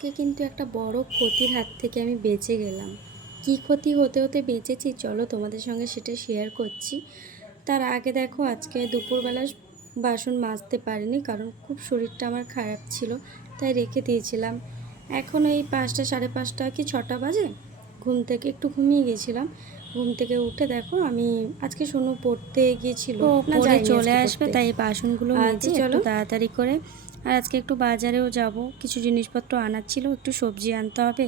আজকে কিন্তু একটা বড় ক্ষতির হাত থেকে আমি বেঁচে গেলাম। কি ক্ষতি হতে হতে বেঁচেছি চলো তোমাদের সঙ্গে সেটা শেয়ার করছি। তার আগে দেখো আজকে দুপুরবেলা বাসন মাজতে পারিনি কারণ খুব শরীরটা আমার খারাপ ছিল, তাই রেখে দিয়েছিলাম। এখন এই পাঁচটা সাড়ে পাঁচটা কি ছটা বাজে? ঘুম থেকে একটু ঘুমিয়ে গেছিলাম। ঘুম থেকে উঠে দেখো আমি আজকে শোনো পড়তে গিয়েছিল। পড়ে চলে আসবে তাই বাসনগুলো আচ্ছা, মেজে। চলো। তাড়াতাড়ি করে। আর আজকে একটু বাজারেও যাব। কিছু জিনিসপত্র আনার ছিল একটু সবজি আনতে হবে।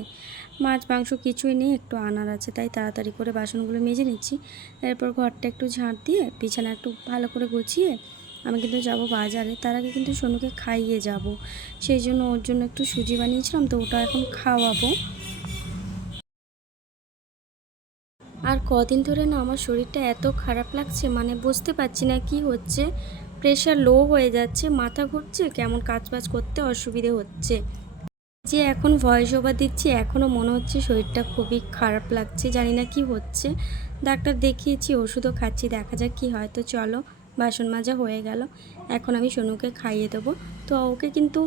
মাছ মাংস কিছুই নেই একটু আনার আছে তাই তাড়াতাড়ি করে বাসনগুলো মেজে নিচ্ছি। এরপর ঘরটা একটু ঝাঁট দিয়ে বিছানা একটু ভালো করে গুছিয়ে আমি কিন্তু যাব বাজারে। তার আগে কিন্তু সোনুকে খাইয়ে যাব। সেই জন্য ওর জন্য একটু সুজি বানিয়েছিলাম তো ওটা এখন খাওয়াবো। কদিন ধরে না আমার শরীরটা এত খারাপ লাগছে মানে বুঝতে পারছি না কি হচ্ছে। প্রেশার লো হয়ে যাচ্ছে, মাথা ঘুরছে, কেমন কাজ বাজ করতে অসুবিধে হচ্ছে। যে এখন ভয়েস ওভার দিচ্ছি এখনও মনে হচ্ছে শরীরটা খুবই খারাপ লাগছে, জানি না কি হচ্ছে। ডাক্তার দেখিয়েছি, ওষুধও খাচ্ছি, দেখা যাক কি হয়। তো চলো, বাসন মাজা হয়ে গেল, এখন আমি সোনুকে খাইয়ে দেবো। তো ওকে কিন্তু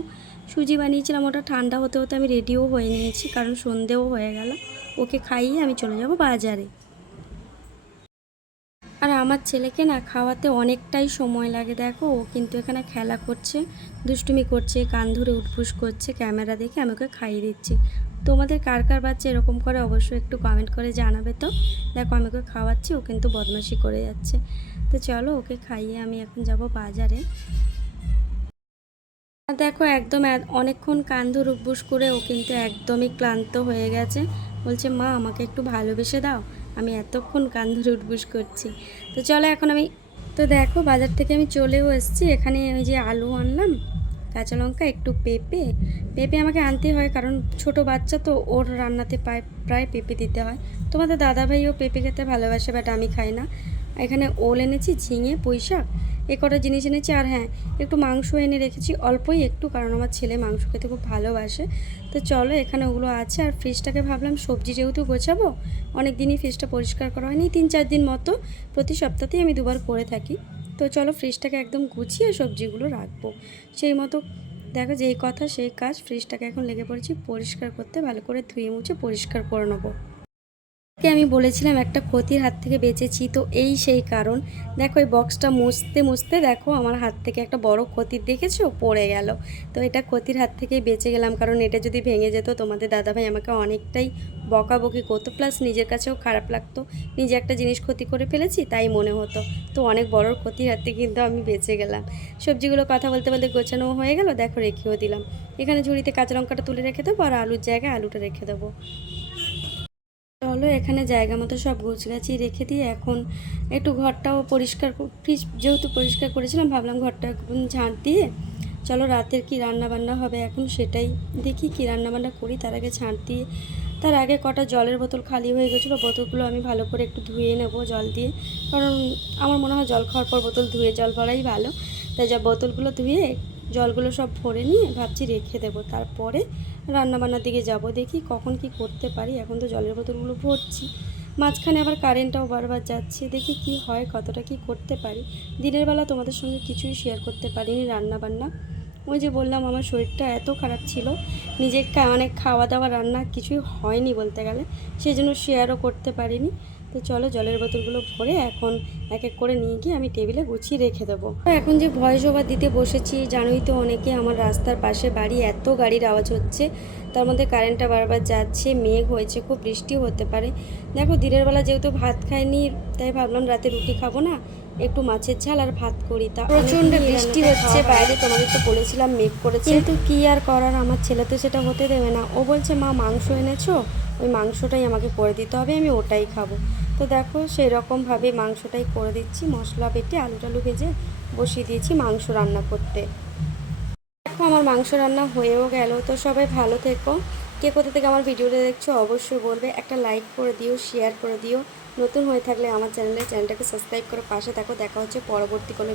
সুজি বানিয়েছিলাম, ওটা ঠান্ডা হতে হতে আমি রেডিও হয়ে নিয়েছি, কারণ সন্ধেও হয়ে গেল। ওকে খাইয়ে আমি চলে যাব বাজারে। আমার ছেলেকে না খাওয়াতে অনেকটাই সময় লাগে, দেখো। ও কিন্তু এখানে খেলা করছে, দুষ্টুমি করছে, কান ধরে উঠফুস করছে, ক্যামেরা দেখে আমি ওকে খাইয়ে দিচ্ছি। তোমাদের কার কার বাচ্চা এরকম করে অবশ্যই একটু কমেন্ট করে জানাবে তো। দেখো, আমি ওকে খাওয়াচ্ছি, ও কিন্তু বদমাশি করে যাচ্ছে। তো চলো, ওকে খাইয়ে আমি এখন যাব বাজারে। দেখো, একদম অনেকক্ষণ কান ধরে উঠবুস করে ও কিন্তু একদমই ক্লান্ত হয়ে গেছে। বলছে, মা, আমাকে একটু ভালোবেসে দাও। আমি এতক্ষণ কান ধরে উঠবুস করছি। তো চলো এখন আমি তো দেখো, বাজার থেকে আমি চলেও এসেছি। এখানে ওই যে আলু আনলাম, কাঁচা লঙ্কা, একটু পেঁপে। পেঁপে আমাকে আনতে হয় কারণ ছোট বাচ্চা তো ওর রান্নাতে প্রায় প্রায় পেঁপে দিতে হয়। তোমাদের দাদা দাদাভাইও পেঁপে খেতে ভালোবাসে, বাট আমি খাই না। এখানে ওল এনেছি, ঝিঙে পুঁই এ কটা জিনিস এনেছি, আর হ্যাঁ একটু মাংস এনে রেখেছি, অল্পই একটু, কারণ আমার ছেলে মাংস খেতে খুব ভালোবাসে। তো চলো, এখানে ওগুলো আছে, আর ফ্রিজটাকে ভাবলাম সবজি যেহেতু গোছাবো অনেক দিনই ফ্রিজটা পরিষ্কার করা হয়নি, তিন চার দিন মতো প্রতি সপ্তাহতেই আমি দুবার করে থাকি। তো চলো, ফ্রিজটাকে একদম গুছিয়ে সবজিগুলো রাখব। সেই মতো, দেখো যেই কথা, সেই কাজ, ফ্রিজটাকে এখন লেগে পড়েছি পরিষ্কার করতে, ভালো করে ধুয়ে মুছে পরিষ্কার করে নেব। আমি বলেছিলাম একটা ক্ষতির হাত থেকে বেঁচেছি, তো এই সেই কারণ। দেখো, এই বক্সটা মুছতে মুছতে দেখো, আমার হাত থেকে একটা বড় ক্ষতির দেখেছ? পড়ে গেল। তো এটা ক্ষতির হাত থেকেই বেঁচে গেলাম, কারণ এটা যদি ভেঙে যেত, তোমাদের দাদাভাই আমাকে অনেকটাই বকাবকি করতো প্লাস নিজের কাছেও খারাপ লাগতো। নিজে একটা জিনিস ক্ষতি করে ফেলেছি, তাই মনে হতো। তো অনেক বড় ক্ষতির হাত থেকে কিন্তু আমি বেঁচে গেলাম। সবজিগুলো কথা বলতে বলতে গোছানো হয়ে গেল, দেখো, রেখেও দিলাম। এখানে ঝুড়িতে কাঁচা লঙ্কাটা তুলে রেখে দেবো, আর আলুর জায়গায় আলুটা রেখে দেবো। চলো এখানে জায়গা মতো সব গুছগাছি রেখে দিয়ে এখন একটু ঘরটাও পরিষ্কার ফ্রিজ যেহেতু পরিষ্কার করেছিলাম, ভাবলাম ঘরটা একদম ঝাঁট দিয়ে চলো রাতের কি রান্না বান্না হবে এখন সেটাই দেখি কি রান্না বান্না করি। তার আগে ঝাঁট দিয়ে, তার আগে কটা জলের বোতল খালি হয়ে গেছিল, বোতলগুলো আমি ভালো করে একটু ধুয়ে নেব জল দিয়ে। কারণ আমার মনে হয় জল খাওয়ার পর বোতল ধুয়ে জল ভরাই ভালো। তাই যা বোতলগুলো ধুয়ে জলগুলো সব ভরে নিয়ে ভাবছি রেখে দেবো। তারপরে রান্নাবান্নার দিকে যাব, দেখি কখন কি করতে পারি। এখন তো জলের বোতলগুলো ভরছি। মাঝখানে আবার কারেন্টটাও বারবার যাচ্ছে, দেখি কি হয়, কতটা কি করতে পারি। দিনের বেলা তোমাদের সঙ্গে কিছুই শেয়ার করতে পারিনি রান্না বান্না ওই যে বললাম, আমার শরীরটা এত খারাপ ছিল নিজে কা- মানে খাওয়া দাওয়া রান্না কিছুই হয়নি বলতে গেলে। সেই জন্য শেয়ারও করতে পারিনি। তো চলো জলের বোতলগুলো ভরে এখন এক এক করে নিয়ে গিয়ে আমি টেবিলে গুছিয়ে রেখে দেবো। এখন যে ভয়েস ওভার দিতে বসেছি জানোই তো অনেকে আমার রাস্তার পাশে বাড়ি এত গাড়ির আওয়াজ হচ্ছে তার মধ্যে কারেন্টটা বারবার যাচ্ছে মেঘ হয়েছে খুব বৃষ্টিও হতে পারে। দেখো দিনের বেলা যেহেতু ভাত খাইনি তাই ভাবলাম রাতে রুটি খাব না একটু মাছের ঝাল আর ভাত করি। তা প্রচণ্ড বৃষ্টি হচ্ছে বাইরে তোমাকে তো বলেছিলাম মেঘ করেছে। কিন্তু কি আর করার আমার ছেলে তো সেটা হতে দেবে না। ও বলছে মা মাংস এনেছো? ওই মাংসটাই আমাকে করে দিতে হবে আমি ওটাই খাব। তো দেখো সেই রকমভাবে মাংসটাই করে দিচ্ছি। মশলা বেটে আলু টালু ভেজে বসিয়ে দিয়েছি মাংস রান্না করতে। দেখো, আমার মাংস রান্না হয়েও গেল। তো সবাই ভালো থেকো। কে কোথা থেকে আমার ভিডিওটা দেখছ অবশ্যই বলবে। একটা লাইক করে দিও, শেয়ার করে দিও। নতুন হয়ে থাকলে আমার চ্যানেলে, চ্যানেলটাকে সাবস্ক্রাইব করে পাশে থাকো। দেখা হচ্ছে পরবর্তী কোনো